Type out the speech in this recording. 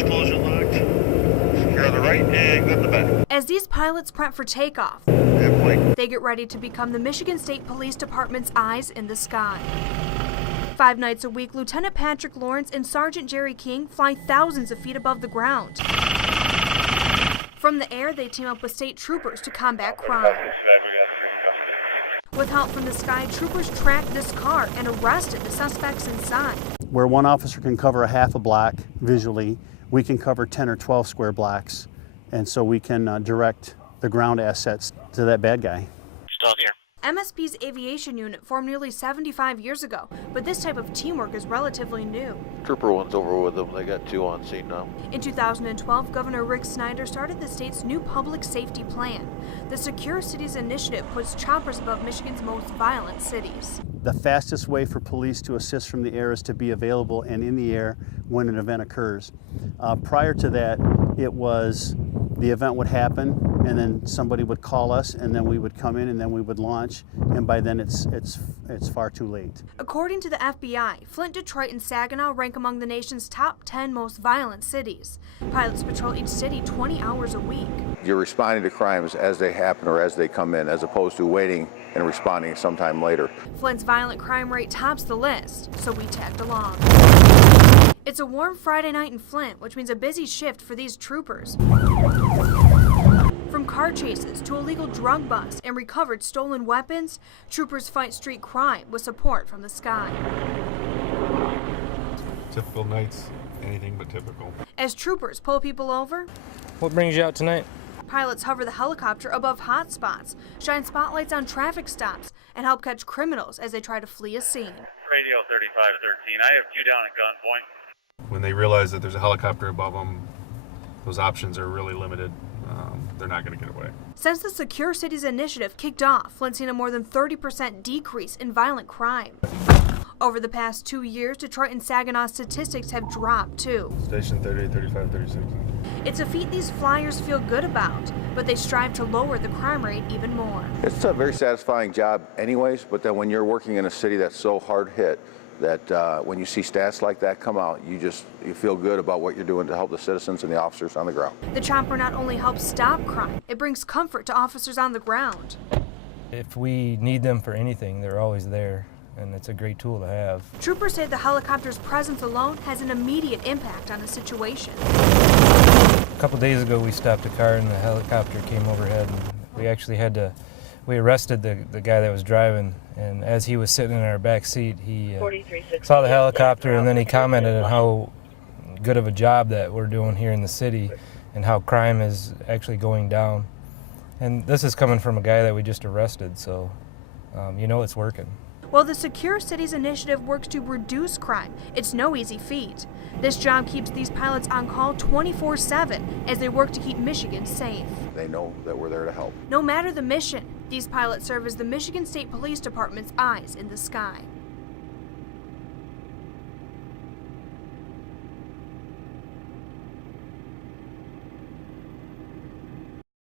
explosion locked. Secure the right and go to the back. As these pilots prep for takeoff, they get ready to become the Michigan State Police Department's eyes in the sky. 5 nights a week, Lieutenant Patrick Lawrence and Sergeant Jerry King fly thousands of feet above the ground. From the air, they team up with state troopers to combat crime. With help from the sky, troopers tracked this car and arrested the suspects inside. Where one officer can cover a half a block visually, we can cover 10 or 12 square blocks, and so we can direct the ground assets to that bad guy. Stop here. MSP's aviation unit formed nearly 75 years ago, but this type of teamwork is relatively new. Trooper one's over with them. They got 2 on scene now. In 2012, Governor Rick Snyder started the state's new public safety plan. The Secure Cities Initiative puts choppers above Michigan's most violent cities. The fastest way for police to assist from the air is to be available and in the air when an event occurs. Prior to that, it was the event would happen, and then somebody would call us, and then we would come in, and then we would launch, and by then it's far too late. According to the FBI, Flint, Detroit, and Saginaw rank among the nation's top 10 most violent cities. Pilots patrol each city 20 hours a week. You're responding to crimes as they happen or as they come in, as opposed to waiting and responding sometime later. Flint's violent crime rate tops the list, so we tagged along. It's a warm Friday night in Flint, which means a busy shift for these troopers. From car chases to illegal drug busts and recovered stolen weapons, troopers fight street crime with support from the sky. Typical nights, anything but typical. As troopers pull people over, what brings you out tonight? Pilots hover the helicopter above hot spots, shine spotlights on traffic stops, and help catch criminals as they try to flee a scene. Radio 3513. I have 2 down at gunpoint. When they realize that there's a helicopter above them, those options are really limited. They're not going to get away. Since the Secure Cities Initiative kicked off, Flint's seen a more than 30% decrease in violent crime. Over the past 2 years, Detroit and Saginaw statistics have dropped too. Station 38, 35, 36. It's a feat these flyers feel good about, but they strive to lower the crime rate even more. It's a very satisfying job anyways, but then when you're working in a city that's so hard hit, that when you see stats like that come out, you feel good about what you're doing to help the citizens and the officers on the ground. The chopper not only helps stop crime, it brings comfort to officers on the ground. If we need them for anything, they're always there, and it's a great tool to have. Troopers say the helicopter's presence alone has an immediate impact on a situation. A couple days ago, we stopped a car and the helicopter came overhead, and we actually we arrested the guy that was driving, and as he was sitting in our back seat, he saw the helicopter, and then he commented on how good of a job that we're doing here in the city and how crime is actually going down. And this is coming from a guy that we just arrested, so you know it's working. While the Secure Cities Initiative works to reduce crime, it's no easy feat. This job keeps these pilots on call 24/7 as they work to keep Michigan safe. They know that we're there to help. No matter the mission, these pilots serve as the Michigan State Police Department's eyes in the sky.